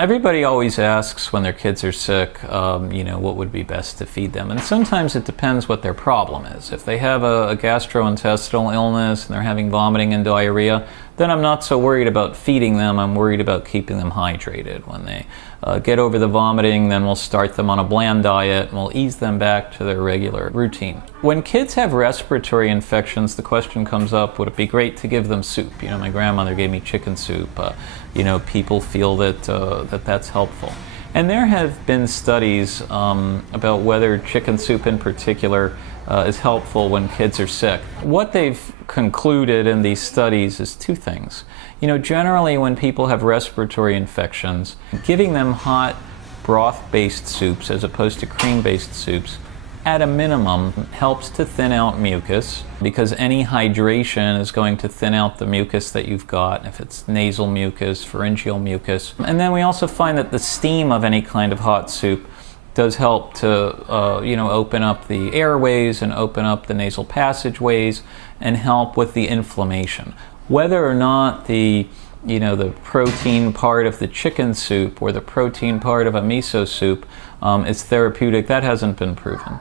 Everybody always asks when their kids are sick, what would be best to feed them. And sometimes it depends what their problem is. If they have a gastrointestinal illness and they're having vomiting and diarrhea, then I'm not so worried about feeding them. I'm worried about keeping them hydrated. When they get over the vomiting, then we'll start them on a bland diet and we'll ease them back to their regular routine. When kids have respiratory infections, the question comes up, would it be great to give them soup? My grandmother gave me chicken soup. People feel that that's helpful. And there have been studies about whether chicken soup in particular is helpful when kids are sick. What they've concluded in these studies is two things. Generally when people have respiratory infections, giving them hot broth-based soups as opposed to cream-based soups at a minimum helps to thin out mucus, because any hydration is going to thin out the mucus that you've got, if it's nasal mucus, pharyngeal mucus. And then we also find that the steam of any kind of hot soup does help to open up the airways and open up the nasal passageways and help with the inflammation. Whether or not the protein part of the chicken soup or the protein part of a miso soup is therapeutic, that hasn't been proven.